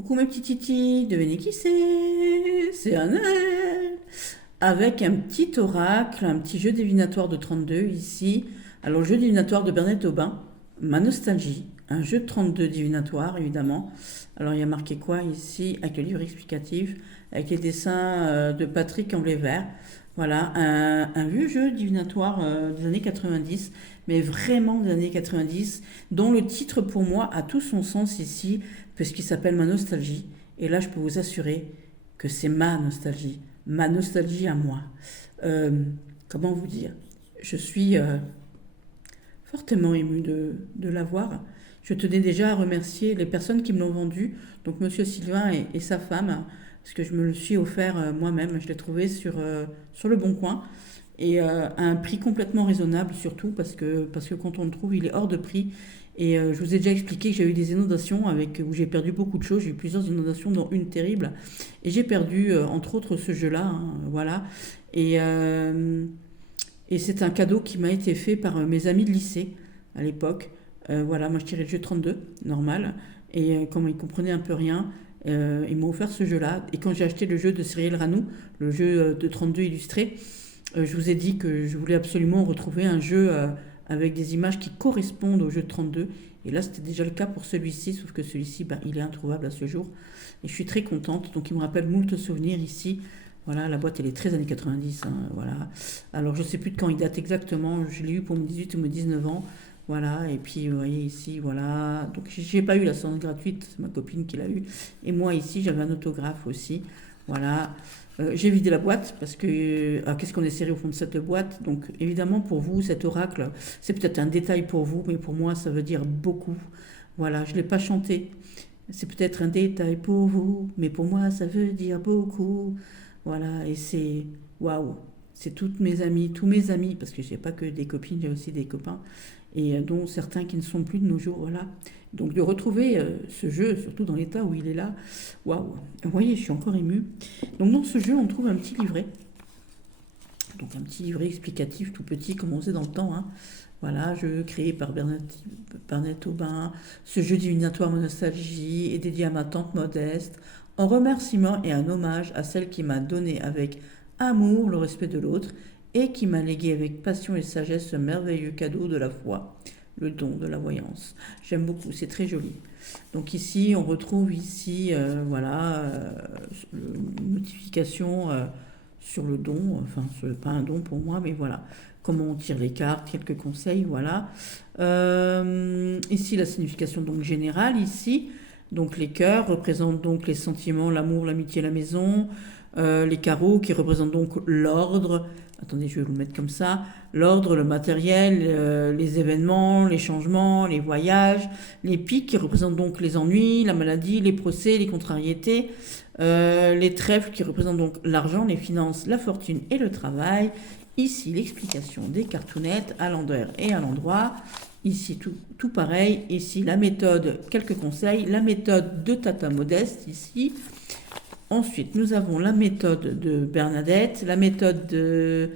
Coucou mes petits titis, devinez qui c'est Annelle. Avec un petit oracle, un petit jeu divinatoire de 32 ici. Alors, jeu divinatoire de Bernadette Aubin, ma nostalgie, un jeu de 32 divinatoire évidemment. Alors, il y a marqué quoi ici, avec le livre explicatif, avec les dessins de Patrick Amblévert. Voilà, un vieux jeu divinatoire des années 90, mais vraiment des années 90, dont le titre pour moi a tout son sens ici, puisqu'il s'appelle Ma nostalgie. Et là, je peux vous assurer que c'est ma nostalgie à moi. Euh, Comment vous dire? Je suis fortement émue de l'avoir. Je tenais déjà à remercier les personnes qui me l'ont vendu, donc Monsieur Sylvain et sa femme, parce que je me le suis offert moi-même. Je l'ai trouvé sur le Bon Coin et à un prix complètement raisonnable, surtout parce que quand on le trouve, il est hors de prix. Et je vous ai déjà expliqué que j'ai eu des inondations où j'ai perdu beaucoup de choses. J'ai eu plusieurs inondations, dont une terrible. Et j'ai perdu, entre autres, ce jeu-là. Voilà. Et, euh, et c'est un cadeau qui m'a été fait par mes amis de lycée à l'époque. Voilà, moi je tirais le jeu 32, normal. Et comme ils comprenaient un peu rien, ils m'ont offert ce jeu-là. Et quand j'ai acheté le jeu de Cyril Ranou, le jeu de 32 illustré, je vous ai dit que je voulais absolument retrouver un jeu avec des images qui correspondent au jeu de 32. Et là, c'était déjà le cas pour celui-ci, sauf que celui-ci, bah, il est introuvable à ce jour. Et je suis très contente. Donc, il me rappelle moult souvenirs ici. Voilà, la boîte, elle est très années 90. Hein, voilà. Alors, je ne sais plus de quand il date exactement. Je l'ai eu pour mes 18 ou mes 19 ans. Voilà, et puis vous voyez ici, voilà. Donc, j'ai pas eu la séance gratuite, c'est ma copine qui l'a eu. Et moi, ici, j'avais un autographe aussi. Voilà. J'ai vidé la boîte parce que. Alors, qu'est-ce qu'on est serré au fond de cette boîte? Donc, évidemment, pour vous, cet oracle, c'est peut-être un détail pour vous, mais pour moi, ça veut dire beaucoup. Voilà, je ne l'ai pas chanté. C'est peut-être un détail pour vous, mais pour moi, ça veut dire beaucoup. Voilà, et c'est. Waouh! C'est toutes mes amies, tous mes amis, parce que je n'ai pas que des copines, j'ai aussi des copains, et dont certains qui ne sont plus de nos jours. Voilà. Donc, de retrouver ce jeu, surtout dans l'état où il est là, waouh! Vous voyez, je suis encore émue. Donc dans ce jeu, on trouve un petit livret. Donc un petit livret explicatif tout petit, comme on faisait dans le temps. Hein. Voilà, jeu créé par Bernadette Aubin. Ce jeu divinatoire mon nostalgie est dédié à ma tante Modeste, en remerciement et un hommage à celle qui m'a donné avec amour le respect de l'autre et qui m'a légué avec passion et sagesse ce merveilleux cadeau de la foi, le don de la voyance. J'aime beaucoup, c'est très joli. Donc ici, on retrouve ici, voilà, une notification sur le don, enfin, pas un don pour moi, mais voilà, comment on tire les cartes, quelques conseils, voilà. Ici, la signification donc générale, ici, donc les cœurs représentent donc les sentiments, l'amour, l'amitié, la maison. Les carreaux qui représentent donc l'ordre. Attendez, je vais vous le mettre comme ça. L'ordre, le matériel, les événements, les changements, les voyages. Les pics qui représentent donc les ennuis, la maladie, les procès, les contrariétés. Les trèfles qui représentent donc l'argent, les finances, la fortune et le travail. Ici, l'explication des cartounettes à l'envers et à l'endroit. Ici, tout pareil. Ici, la méthode, quelques conseils. La méthode de Tata Modeste, ici. Ensuite, nous avons la méthode de Bernadette, la méthode de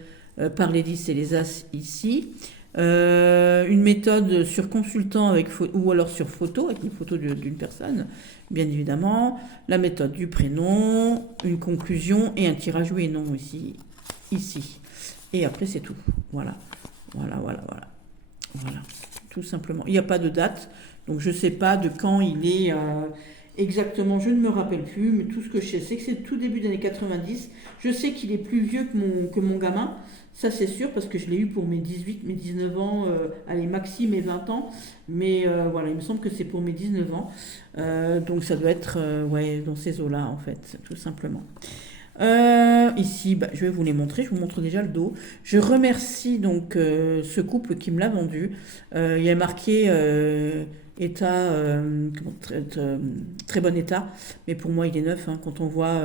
par les 10 et les As ici, une méthode sur consultant ou alors sur photo, avec une photo d'une personne, bien évidemment, la méthode du prénom, une conclusion et un tirage oui et non ici. Et après, c'est tout. Voilà, voilà, tout simplement. Il n'y a pas de date, donc je ne sais pas de quand il est exactement, je ne me rappelle plus, mais tout ce que je sais, c'est que c'est tout début des années 90. Je sais qu'il est plus vieux que mon gamin, ça c'est sûr, parce que je l'ai eu pour mes 18, mes 19 ans, allez, maxi mes 20 ans, mais voilà, il me semble que c'est pour mes 19 ans. Donc ça doit être ouais, dans ces eaux-là, en fait, tout simplement. Ici, bah, je vais vous les montrer. Je vous montre déjà le dos. Je remercie donc ce couple qui me l'a vendu. Il y a marqué état, très bon état, mais pour moi il est neuf. Hein, quand on voit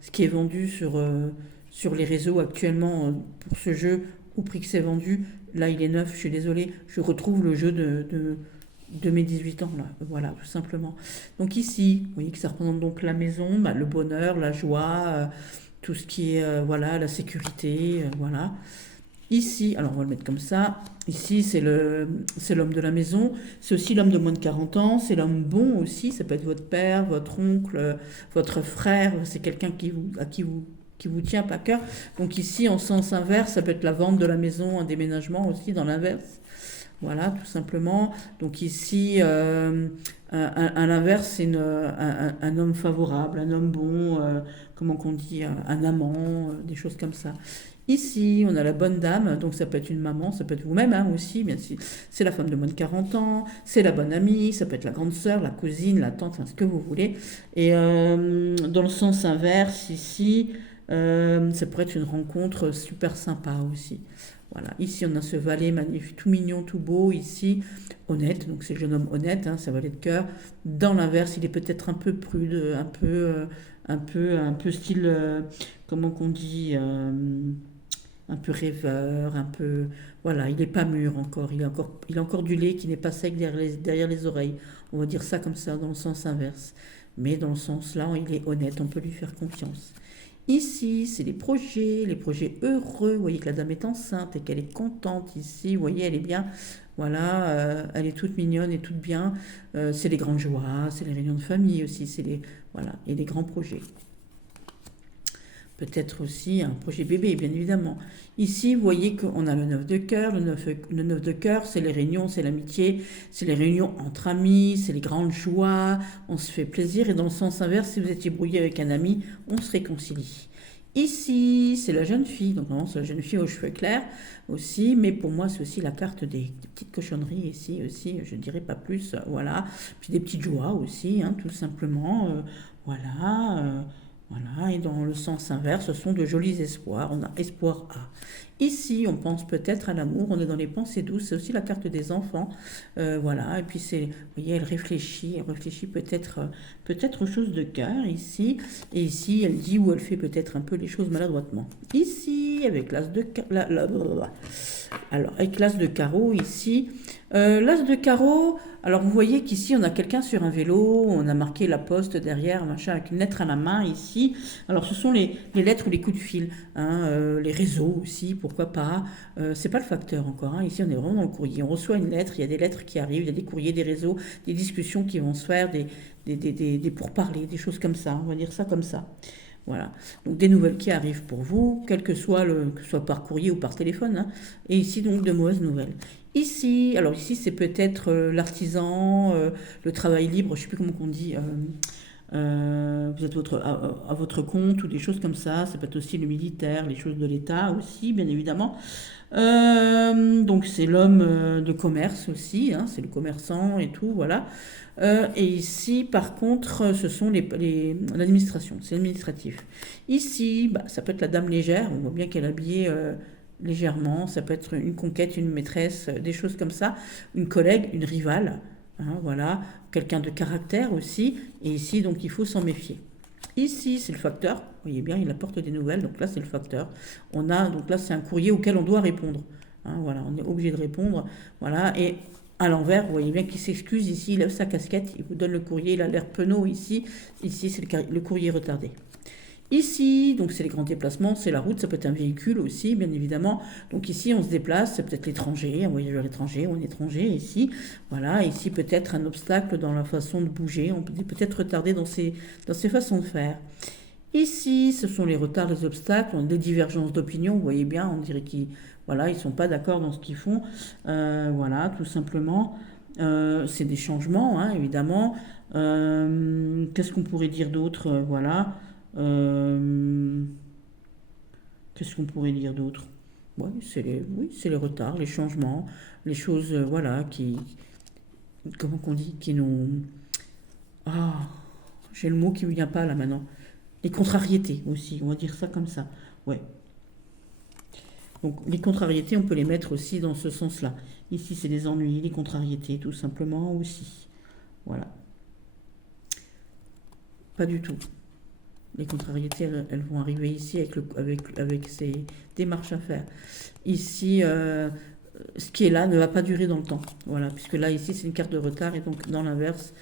ce qui est vendu sur les réseaux actuellement pour ce jeu, au prix que c'est vendu, là il est neuf. Je suis désolée. Je retrouve le jeu de mes 18 ans, là. Voilà, tout simplement. Donc ici, vous voyez que ça représente donc la maison, bah, le bonheur, la joie, tout ce qui est, voilà, la sécurité, voilà. Ici, alors on va le mettre comme ça. Ici, c'est l'homme de la maison. C'est aussi l'homme de moins de 40 ans. C'est l'homme bon aussi. Ça peut être votre père, votre oncle, votre frère. C'est quelqu'un qui vous tient pas à cœur. Donc ici, en sens inverse, ça peut être la vente de la maison, un déménagement aussi dans l'inverse. Voilà, tout simplement. Donc ici, à l'inverse, c'est un homme favorable, un homme bon, comment qu'on dit, un amant, des choses comme ça. Ici, on a la bonne dame, donc ça peut être une maman, ça peut être vous-même hein, aussi, bien sûr. C'est la femme de moins de 40 ans, c'est la bonne amie, ça peut être la grande sœur, la cousine, la tante, enfin, ce que vous voulez. Et dans le sens inverse, ici, ça pourrait être une rencontre super sympa aussi. Voilà, ici on a ce valet magnifique, tout mignon, tout beau, ici, honnête, donc c'est le jeune homme honnête, hein, ça valet de cœur. Dans l'inverse, il est peut-être un peu prude, un peu style, comment qu'on dit, un peu rêveur, un peu, voilà, il n'est pas mûr encore, il a encore du lait qui n'est pas sec derrière les oreilles. On va dire ça comme ça, dans le sens inverse. Mais dans le sens là, il est honnête, on peut lui faire confiance. Ici, c'est les projets heureux. Vous voyez que la dame est enceinte et qu'elle est contente ici. Vous voyez, elle est bien. Voilà, elle est toute mignonne et toute bien. C'est les grandes joies, c'est les réunions de famille aussi. Voilà, et les grands projets. Peut-être aussi un projet bébé, bien évidemment. Ici, vous voyez qu'on a le 9 de cœur. Le 9 de cœur, c'est les réunions, c'est l'amitié, c'est les réunions entre amis, c'est les grandes joies. On se fait plaisir. Et dans le sens inverse, si vous étiez brouillé avec un ami, on se réconcilie. Ici, c'est la jeune fille. Donc, non, c'est la jeune fille aux cheveux clairs aussi. Mais pour moi, c'est aussi la carte des petites cochonneries ici aussi. Je ne dirais pas plus. Voilà. Puis des petites joies aussi, hein, tout simplement. Voilà. Voilà, et dans le sens inverse, ce sont de jolis espoirs. On a espoir à. Ici, on pense peut-être à l'amour, on est dans les pensées douces, c'est aussi la carte des enfants. Voilà, et puis vous voyez, elle réfléchit peut-être aux choses de cœur ici. Et ici, elle dit ou elle fait peut-être un peu les choses maladroitement. Ici, avec l'as de, alors, avec l'as de carreau, ici. L'as de carreau, alors vous voyez qu'ici on a quelqu'un sur un vélo, on a marqué la poste derrière, machin, avec une lettre à la main ici. Alors ce sont les lettres ou les coups de fil, hein, les réseaux aussi, pourquoi pas. C'est pas le facteur encore, hein. Ici on est vraiment dans le courrier. On reçoit une lettre, il y a des lettres qui arrivent, il y a des courriers, des réseaux, des discussions qui vont se faire, des pourparlers, des choses comme ça, on va dire ça comme ça. Voilà. Donc des nouvelles qui arrivent pour vous, que ce soit par courrier ou par téléphone, hein. Et ici donc de mauvaises nouvelles. Ici, alors ici c'est peut-être l'artisan, le travail libre, je ne sais plus comment on dit, vous êtes à votre compte ou des choses comme ça peut être aussi le militaire, les choses de l'État aussi, bien évidemment. Donc c'est l'homme de commerce aussi, hein, c'est le commerçant et tout, voilà. Et ici, par contre, ce sont l'administration, c'est l'administratif. Ici, bah, ça peut être la dame légère, on voit bien qu'elle est habillée légèrement, ça peut être une conquête, une maîtresse, des choses comme ça, une collègue, une rivale, hein, voilà, quelqu'un de caractère aussi, et ici, donc, il faut s'en méfier. Ici, c'est le facteur, vous voyez bien, il apporte des nouvelles, donc là, c'est le facteur. Donc là, c'est un courrier auquel on doit répondre, hein, voilà, on est obligé de répondre, voilà, et à l'envers, vous voyez bien qu'il s'excuse ici, il lève sa casquette, il vous donne le courrier, il a l'air penaud ici, c'est le courrier retardé. Ici, donc c'est les grands déplacements, c'est la route, ça peut être un véhicule aussi, bien évidemment. Donc ici, on se déplace, c'est peut-être l'étranger, un voyageur étranger ou un étranger ici. Voilà, ici peut-être un obstacle dans la façon de bouger, on peut peut-être retarder dans ses façons de faire. Ici, ce sont les retards, les obstacles, les divergences d'opinion, vous voyez bien, on dirait qu'ils voilà, ils sont pas d'accord dans ce qu'ils font. Voilà, tout simplement. C'est des changements, hein, évidemment. Qu'est-ce qu'on pourrait dire d'autre? Voilà. Euh, Qu'est-ce qu'on pourrait dire d'autre? Ouais, c'est les retards, les changements, les choses, voilà, comment qu'on dit, qui nous... Ah, j'ai le mot qui me vient pas là maintenant. Les contrariétés aussi, on va dire ça comme ça. Ouais. Donc les contrariétés, on peut les mettre aussi dans ce sens-là. Ici, c'est les ennuis, les contrariétés, tout simplement aussi. Voilà. Pas du tout. Les contrariétés, elles vont arriver ici avec ces démarches à faire. Ici, ce qui est là ne va pas durer dans le temps. Voilà, puisque là, ici, c'est une carte de retard, et donc dans l'inverse,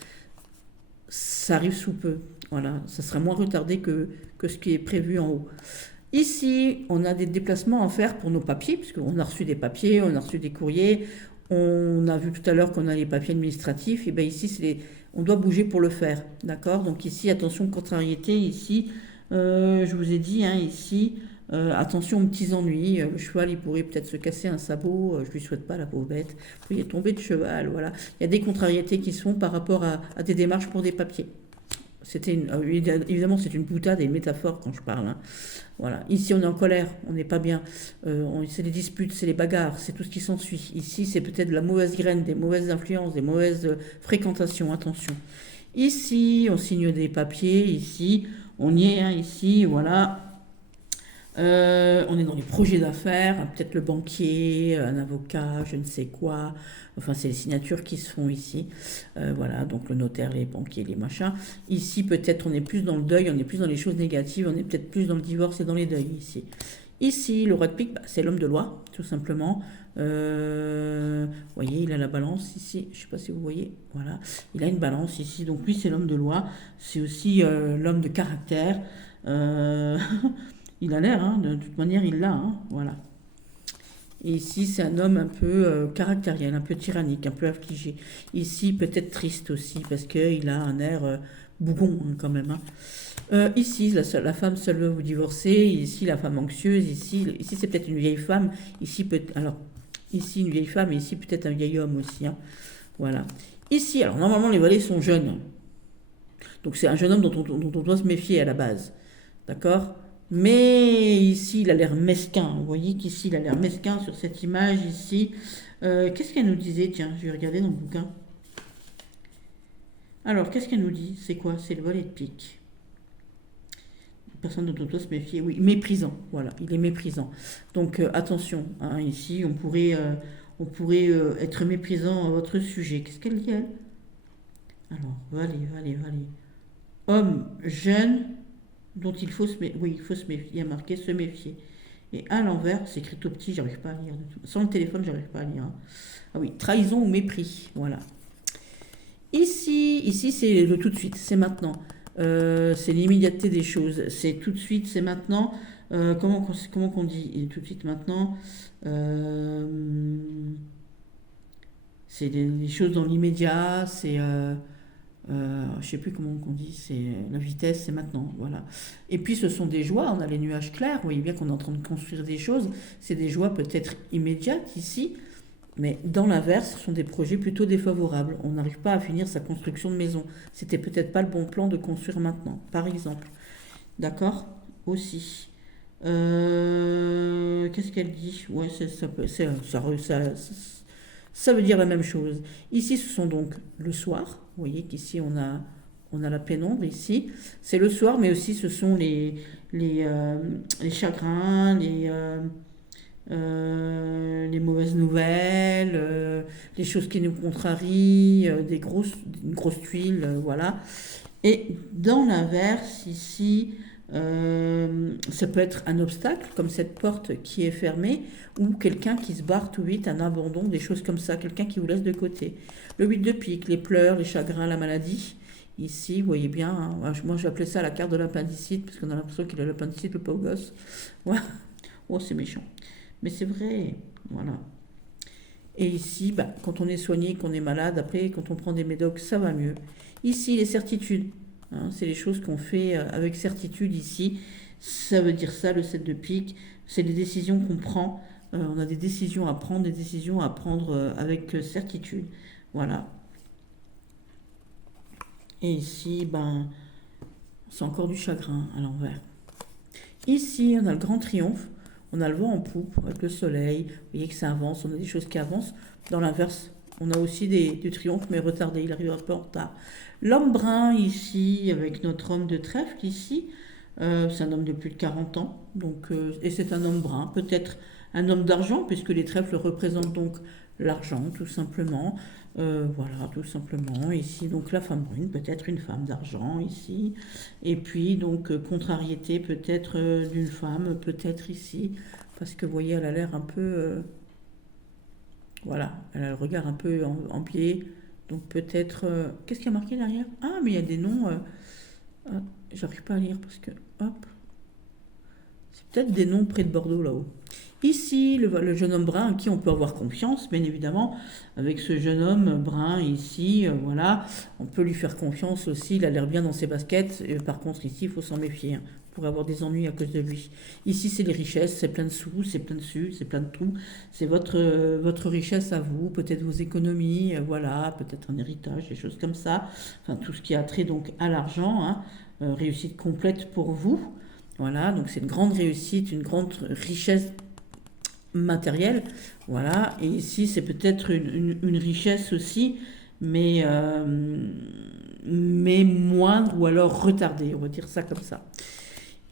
ça arrive sous peu. Voilà, ça sera moins retardé que ce qui est prévu en haut. Ici, on a des déplacements à faire pour nos papiers, puisqu'on a reçu des papiers, on a reçu des courriers. On a vu tout à l'heure qu'on a les papiers administratifs. Et bien ici, on doit bouger pour le faire. D'accord? Donc ici, attention, contrariété. Ici, je vous ai dit, hein, ici, attention aux petits ennuis. Le cheval, il pourrait peut-être se casser un sabot. Je lui souhaite pas, la pauvre bête. Vous pourriez tomber de cheval. Voilà. Il y a des contrariétés qui se font par rapport à des démarches pour des papiers. Évidemment, c'est une boutade et une métaphore quand je parle, hein. Voilà. Ici, on est en colère, on n'est pas bien. C'est les disputes, c'est les bagarres, c'est tout ce qui s'ensuit. Ici, c'est peut-être de la mauvaise graine, des mauvaises influences, des mauvaises fréquentations. Attention. Ici, on signe des papiers. Ici, on y est, hein, ici, voilà. On est dans les projets d'affaires, hein, peut-être le banquier, un avocat, je ne sais quoi. Enfin, c'est les signatures qui se font ici. Voilà, donc le notaire, les banquiers, les machins. Ici, peut-être on est plus dans le deuil, on est plus dans les choses négatives, on est peut-être plus dans le divorce et dans les deuils ici. Ici, le roi de pique, bah, c'est l'homme de loi, tout simplement. Vous voyez, il a la balance ici. Je ne sais pas si vous voyez. Voilà, il a une balance ici. Donc lui, c'est l'homme de loi. C'est aussi l'homme de caractère. Euh, Il a l'air, hein, de toute manière, il l'a, hein, voilà. Et ici, c'est un homme un peu caractériel, un peu tyrannique, un peu affligé. Ici, peut-être triste aussi, parce qu'il a un air bougon, hein, quand même, hein. Ici, la femme seule veut vous divorcer. Ici, la femme anxieuse. Ici c'est peut-être une vieille femme. Alors, ici, une vieille femme, et ici, peut-être un vieil homme aussi, hein. Voilà. Ici, alors, normalement, les valets sont jeunes. Donc, c'est un jeune homme dont on doit se méfier à la base. D'accord? Mais ici, il a l'air mesquin. Vous voyez qu'ici, il a l'air mesquin sur cette image ici. Qu'est-ce qu'elle nous disait? Tiens, je vais regarder dans le bouquin. Alors, qu'est-ce qu'elle nous dit? C'est quoi? C'est le volet de pique. Personne dont on doit se méfier. Oui, méprisant. Voilà, il est méprisant. Donc, attention, hein, ici, on pourrait être méprisant à votre sujet. Qu'est-ce qu'elle dit, elle? Alors, valet. Homme jeune dont il faut se méfier. Oui, il faut se méfier. Il y a marqué se méfier. Et à l'envers, c'est écrit tout petit, j'arrive pas à lire. Sans le téléphone, j'arrive pas à lire, hein. Ah oui, trahison ou mépris. Voilà. Ici c'est le tout de suite, c'est maintenant. C'est l'immédiateté des choses. C'est tout de suite, c'est maintenant. Comment qu'on dit tout de suite maintenant? Euh, c'est les choses dans l'immédiat, je sais plus comment on dit, c'est la vitesse, c'est maintenant, voilà. Et puis ce sont des joies, on a les nuages clairs, vous voyez bien qu'on est en train de construire des choses, c'est des joies peut-être immédiates ici, mais dans l'inverse, ce sont des projets plutôt défavorables. On n'arrive pas à finir sa construction de maison. C'était peut-être pas le bon plan de construire maintenant, par exemple. D'accord? Aussi. Qu'est-ce qu'elle dit? Ouais, ça veut dire la même chose. Ici, ce sont donc le soir. Vous voyez qu'ici, on a la pénombre ici. C'est le soir, mais aussi ce sont les chagrins, les mauvaises nouvelles, les choses qui nous contrarient, une grosse tuile, voilà. Et dans l'inverse, ici, ça peut être un obstacle, comme cette porte qui est fermée, ou quelqu'un qui se barre tout vite, un abandon, des choses comme ça, quelqu'un qui vous laisse de côté. Le 8 de pique, les pleurs, les chagrins, la maladie. Ici, vous voyez bien, hein, moi j'appelais ça la carte de l'appendicite, parce qu'on a l'impression qu'il a l'appendicite, le pauvre gosse. Ouais. Oh, c'est méchant. Mais c'est vrai, voilà. Et ici, bah, quand on est soigné, qu'on est malade, après, quand on prend des médocs, ça va mieux. Ici, les certitudes, hein, c'est les choses qu'on fait avec certitude ici. Ça veut dire ça, le 7 de pique. C'est les décisions qu'on prend. On a des décisions à prendre, des décisions à prendre avec certitude. Voilà. Et ici, ben, c'est encore du chagrin à l'envers. Ici, on a le grand triomphe. On a le vent en poupe avec le soleil. Vous voyez que ça avance, on a des choses qui avancent. Dans l'inverse, on a aussi du triomphe, mais retardé, il arrive un peu en retard. L'homme brun ici, avec notre homme de trèfle ici, c'est un homme de plus de 40 ans. Donc, et c'est un homme brun, peut-être un homme d'argent, puisque les trèfles représentent donc l'argent, tout simplement. Voilà, tout simplement. Ici, donc la femme brune, peut-être une femme d'argent ici. Et puis, donc, contrariété peut-être d'une femme, peut-être ici. Parce que, vous voyez, elle a l'air un peu... voilà, elle a le regard un peu en pied. Donc, peut-être... qu'est-ce qu'il y a marqué derrière? Ah, mais il y a des noms... ah, j'arrive pas à lire parce que... Hop. C'est peut-être des noms près de Bordeaux là-haut. Ici, le jeune homme brun en qui on peut avoir confiance, bien évidemment, avec ce jeune homme brun ici, voilà, on peut lui faire confiance aussi, il a l'air bien dans ses baskets, et par contre ici, il faut s'en méfier, hein, pour avoir des ennuis à cause de lui. Ici, c'est les richesses, c'est plein de sous, c'est plein de sous, c'est plein de tout, c'est votre richesse à vous, peut-être vos économies, voilà, peut-être un héritage, des choses comme ça, enfin tout ce qui a trait donc à l'argent, hein, réussite complète pour vous. Voilà, donc c'est une grande réussite, une grande richesse matériel, voilà. Et ici, c'est peut-être une richesse aussi, mais, mais moindre ou alors retardée, on va dire ça comme ça.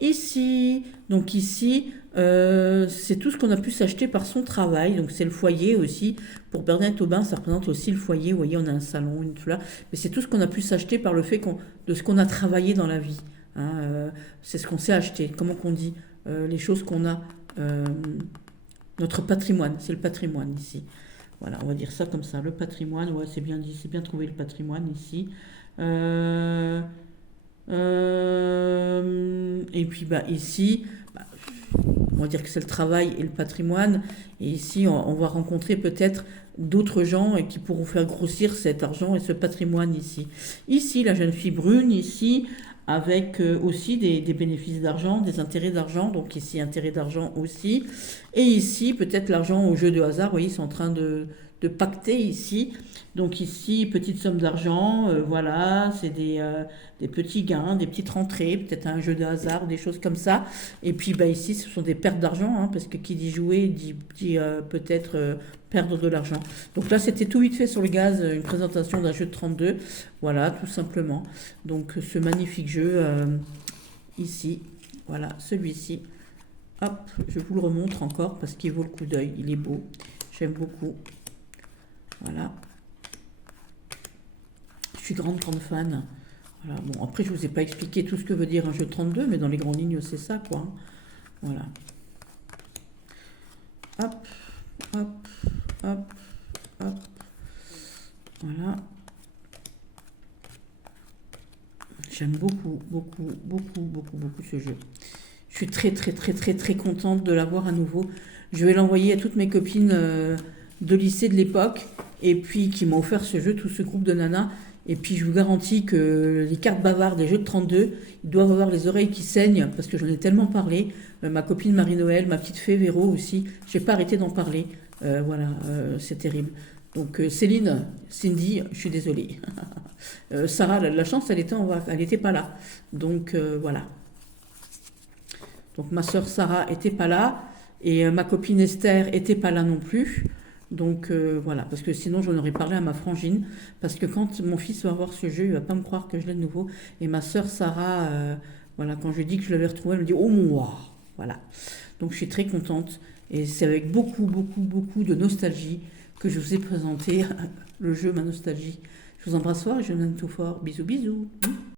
Ici, donc ici, c'est tout ce qu'on a pu s'acheter par son travail, donc c'est le foyer aussi. Pour Bernadette Aubin, ça représente aussi le foyer, vous voyez, on a un salon, une tout là, mais c'est tout ce qu'on a pu s'acheter par le fait de ce qu'on a travaillé dans la vie, hein, c'est ce qu'on s'est acheté, comment qu'on dit, les choses qu'on a... notre patrimoine, c'est le patrimoine ici. Voilà, on va dire ça comme ça. Le patrimoine, ouais, c'est bien dit, c'est bien trouvé le patrimoine ici. Euh, et puis bah, ici, bah, on va dire que c'est le travail et le patrimoine. Et ici, on va rencontrer peut-être d'autres gens et qui pourront faire grossir cet argent et ce patrimoine ici. Ici, la jeune fille brune, ici, avec aussi des bénéfices d'argent, des intérêts d'argent, donc ici intérêts d'argent aussi. Et ici, peut-être l'argent au jeu de hasard, vous voyez, ils sont en train de pacter ici. Donc ici, petite somme d'argent, voilà, c'est des petits gains, des petites rentrées, peut-être un jeu de hasard, des choses comme ça. Et puis bah, ici, ce sont des pertes d'argent, hein, parce que qui dit jouer dit peut-être perdre de l'argent. Donc là, c'était tout vite fait sur le gaz, une présentation d'un jeu de 32, voilà, tout simplement. Donc ce magnifique jeu ici, voilà, celui-ci. Hop, je vous le remontre encore parce qu'il vaut le coup d'œil, il est beau, j'aime beaucoup. Voilà. Je suis grande fan. Voilà. Bon, après, je ne vous ai pas expliqué tout ce que veut dire un jeu de 32, mais dans les grandes lignes, c'est ça, quoi. Voilà. Hop, hop, hop, hop. Voilà. J'aime beaucoup, beaucoup, beaucoup, beaucoup, beaucoup ce jeu. Je suis très, très, très, très, très contente de l'avoir à nouveau. Je vais l'envoyer à toutes mes copines de lycée de l'époque, et puis qui m'ont offert ce jeu, tout ce groupe de nanas. Et puis je vous garantis que les cartes bavardes des jeux de 32, ils doivent avoir les oreilles qui saignent, parce que j'en ai tellement parlé. Ma copine Marie-Noël, ma petite fée Véro aussi, j'ai pas arrêté d'en parler. Voilà, c'est terrible. Donc Céline, Cindy, je suis désolée. Sarah, la chance, elle était pas là. Donc voilà. Donc ma sœur Sarah était pas là et ma copine Esther était pas là non plus. Donc voilà, parce que sinon j'en aurais parlé à ma frangine, parce que quand mon fils va voir ce jeu, il va pas me croire que je l'ai de nouveau. Et ma sœur Sarah, voilà, quand je lui dis que je l'avais retrouvé, elle me dit oh mon wow, voilà. Donc je suis très contente et c'est avec beaucoup, beaucoup, beaucoup de nostalgie que je vous ai présenté le jeu Ma Nostalgie. Je vous embrasse fort et je vous aime tout fort. Bisous, bisous.